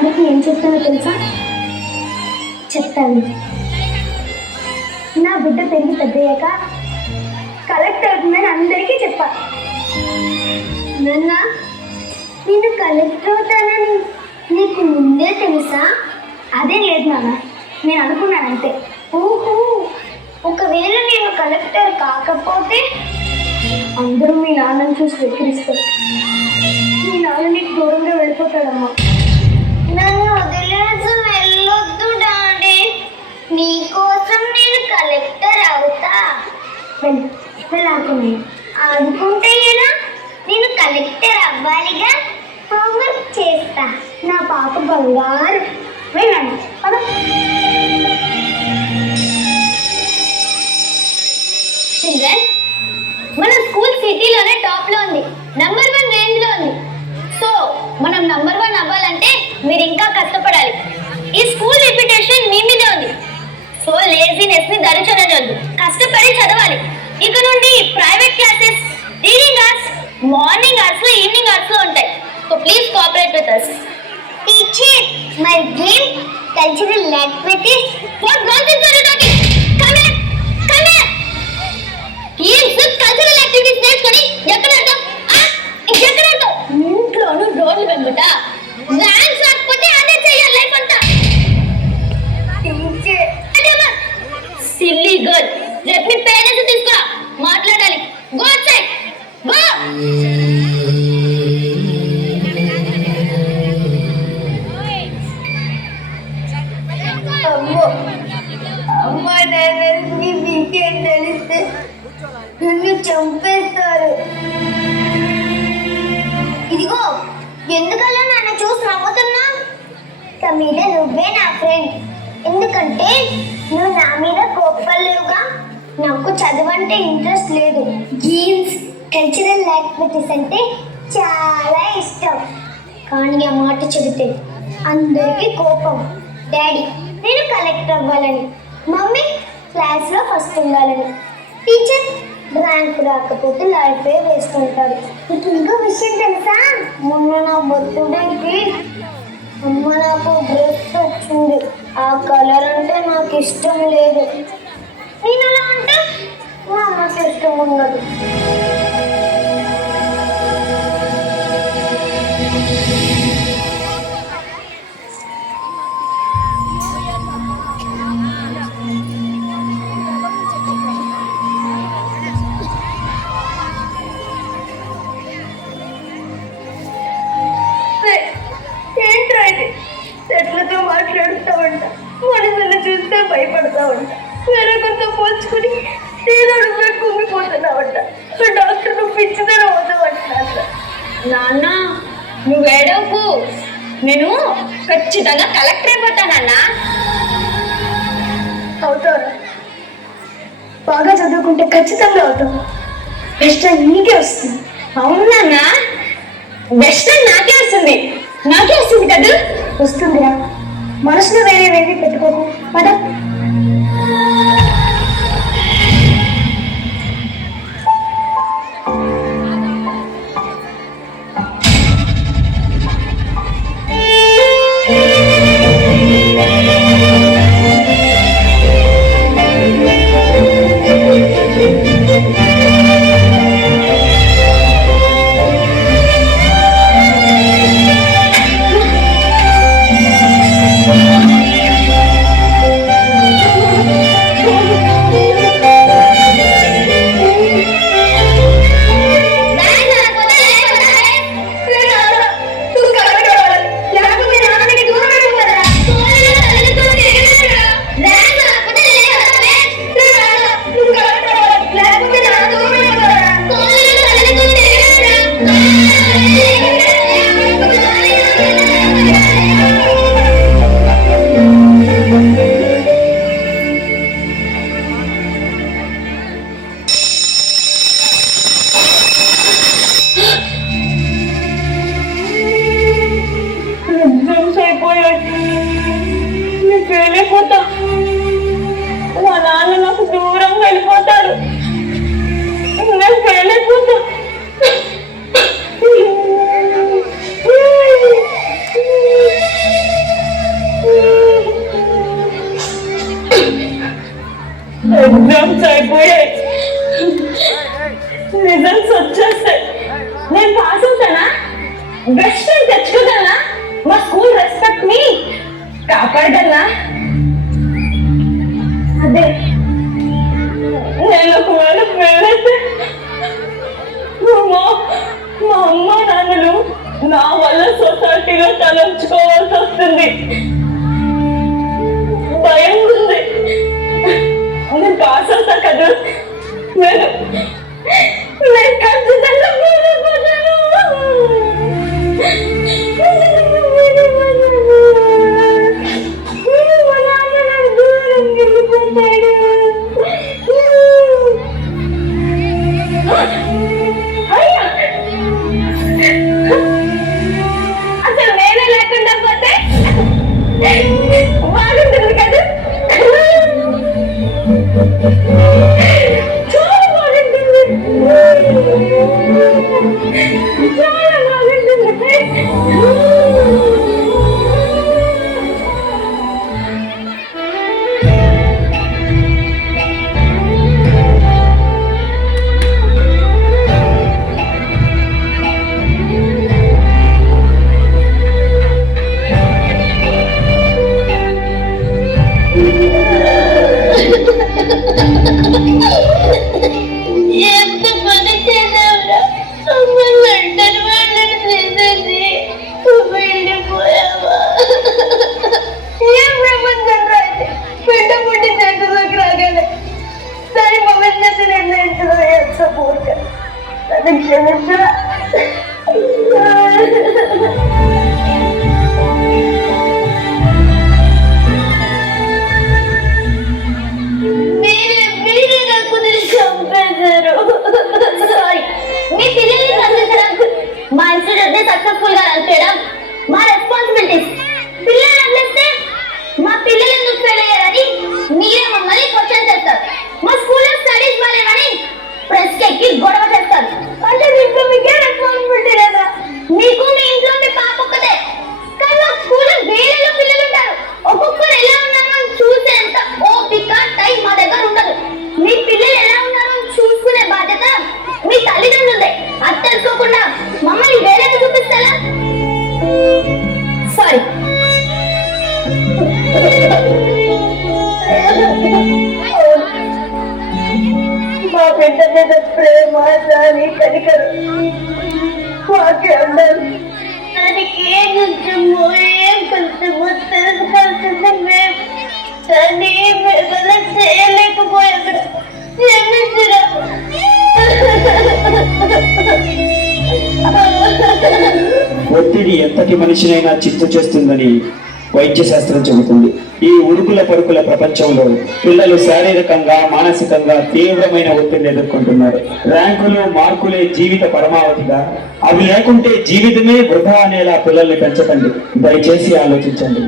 అందరికీ ఏం చెప్తానో తెలుసా? చెప్తాను. నా బిడ్డ పెరిగి పెద్దయ్యాక కలెక్టర్ అవుతుందని అందరికీ చెప్పాలి. నాన్న, నేను కలెక్టర్ అవుతానని నీకు ముందే తెలుసా? అదేం లేదు నాన్న, నేను అనుకున్నాను అంతే. ఓహో, ఒకవేళ నేను కలెక్టర్ కాకపోతే అందరూ మీ నాన్నని చూసి వెక్కిరిస్తారు. మీ నాన్న నీకు దూరంగా వెళ్ళిపోతాడమ్మా. నన్ను వదిలేసి వెళ్ళొద్దు డాడీ, నీకోసం నేను కలెక్టర్ అవుతా. వెళ్ళాడుకున్నాను. ఆడుకుంటే ఎలా? నేను కలెక్టర్ అవ్వాలిగా. హోంవర్క్ చేస్తా. నా పాప బంగారు. వెళ్ళండి. చిల్డ్రన్, మన స్కూల్ సిటీలోనే టాప్లో ఉంది, నంబర్ 1 రేంజ్లో ఉంది. సో మనం నంబర్ 1 అవ్వాలంటే మీరు ఇంకా కష్టపడాలి. ఈ స్కూల్ రెప్యుటేషన్ మీ మీదే ఉంది. సో లేజినెస్ ని దరిచనొద్దు, కష్టపడి చదవాలి. ఇక నుండి private classes, reading hours morning hours లో, ఈవినింగ్ అవర్స్ లో ఉంటాయి. So please cooperate with us. Teacher, my dream cultural activities. What nonsense are you talking? Come here, come here. Kids cultural activities నేర్చుకొని ఎక్కడ ఆడతాం? ఎక్కడ ఆడతాం? ఇంట్లోను రోడ్లు వెంబట. డాన్స్ రాకపోతే అదే చేయాలి లైఫ్ అంతా. టీచర్, సిల్లీ గర్ల్, రేపు మీ పేరెంట్స్ తీసుకురా, మాట్లాడాలి. Go outside, go. అమ్మో, అమ్మా నాన్నకి మీకేం తెలిస్తే నన్ను చంపేస్తారు. ఇదిగో, ఎందుకలా నన్ను చూసి నవ్వుతున్నా? మీద నువ్వే నా ఫ్రెండ్. ఎందుకంటే నువ్వు నా మీద కోప్పలేవుగా. నాకు చదువంటే ఇంట్రెస్ట్ లేదు. గేమ్స్, కల్చరల్ యాక్టివిటీస్ అంటే చాలా ఇష్టం. కానీ ఆ మాట చెబితే అందరికీ కోపం. డాడీ నేను కలెక్టర్ అవ్వాలని, మమ్మీ క్లాస్లో ఫస్ట్ ఉండాలని, టీచర్ ర్యాంక్ రాకపోతే లైఫే వేసుకుంటారు. నీకు ఇంకో విషయం తెలుసా? మొన్న నా బర్త్డేకి అమ్మ నాకు డ్రెస్ వచ్చింది. ఆ కలర్ అంటే నాకు ఇష్టం లేదు. నేను అలా అంటే మా అమ్మకి ఇష్టం ఉండదు. ఏంట్రా ఇది? చెట్లతో మాట్లాడుతావంట, మనుషులు చూస్తే భయపడతావంట, వేరొకరితో పోల్చుకుని తీరడుగా కుంగిపోతున్నావంట, డాక్టర్ పిచ్చిదని అవుతావంట. నాన్న నువ్వేడవకు, నేను ఖచ్చితంగా కలెక్టర్ అయిపోతానన్నా. అవుతావురా, బాగా చదువుకుంటే ఖచ్చితంగా అవుతావు. బెస్ట్ ర్యాంక్ నీకే వస్తుంది. అవునన్నా, బెస్ట్ ర్యాంక్ నాకే వస్తుంది. నాకే వస్తుంది కదా? వస్తుందిరా, మనసులో వేరే వేరే పెట్టుకోకు. పద. వెళ్ళిపోతా, మా నాన్న నాకు దూరం వెళ్ళిపోతాడు. నేను వెళ్ళిపోతా. ఎగ్జామ్స్ అయిపోయాయి, రిజల్ట్స్ వచ్చేస్తాయి. నేను పాస్ అవుతానా? బెస్ట్ ఫ్రెండ్ తెచ్చుకోగలనా? మా స్కూల్ రెస్పెక్ట్ ని కాపాడగలనా? అదే నేను ఒకవేళ ఫెయిల్ అయితే మా అమ్మ నాన్నలు నా వల్ల సొసైటీలో తలంచుకోవాల్సి వస్తుంది. భయం ఉంది. నేను పాస్ అవుతా కదా, నేను ఖచ్చితంగా అసలు నేనే లేకుండా పోతే బాగుంటుంది కదా, చాలా బాగుంటుంది, చాలా బాగుంటుంది. ఎంత పని చేసావురా, మమ్మల్ని అంటారు వాళ్ళని చేసేసి వెళ్ళిపోయావా? ఏం ప్రపంచం రాదు, బిడ్డ పుట్టి చేతుల్లోకి రాగానే దాని భవిష్యత్తు నిర్ణయించడం ఎంత పూర్త. అది క్షమించరా? మీరే నాకు చంపేశారు. సారీ, మీ పిల్లల్ని చదివించడం, మా ఇన్స్టిట్యూట్ ని సక్సెస్ఫుల్ గా రన్ చేయడం మా రెస్పాన్సిబిలిటీస్. పిల్లలు వదిలేస్తే మా పిల్లలు ఎందుకు ఫెయిల్ అయ్యారని మీరే మమ్మల్ని క్వశ్చన్ చేస్తారు. మా స్కూల్లో స్టడీస్ బాగాలేవని ప్రెస్ ఎక్కి గొడవ చేస్తారు. అంటే మీకు మీకే రెస్పాన్సిబిలిటీ లేదా? మీకు మీ ఇంట్లో మీ పాప ఒక్కటే, కానీ మా స్కూల్లో వేలలో పిల్లలు ఉంటారు. ఒక్కొక్కరు ఎలా ఉన్నారో చూసేంత ఓపిక టైం మా దగ్గర ఉండదు. మీ పిల్లలు ఎలా ఉన్నారో చూసుకునే బాధ్యత మీ తల్లిదండ్రులదే. అది తెలుసుకోకుండా మమ్మల్ని వేరేగా చూపిస్తారా? సారీ. మా బిడ్డ మీద ప్రేమ దాని కనికరం మాకే ఉండాలి. దానికి ఏం కొంచెమో తెలుసుకోవాల్సింది మేము, దాన్ని మేము చేయలేకపోయాం. క్షమించరా? ఒత్తిడి ఎంతటి మనిషినైనా చిత్తు చేస్తుందని వైద్య శాస్త్రం చెబుతుంది. ఈ ఉరుకుల పరుకుల ప్రపంచంలో పిల్లలు శారీరకంగా మానసికంగా తీవ్రమైన ఒత్తిడిని ఎదుర్కొంటున్నారు. ర్యాంకులు మార్కులే జీవిత పరమావధిగా, అవి లేకుంటే జీవితమే వృధా అనేలా పిల్లల్ని పెంచకండి. దయచేసి ఆలోచించండి.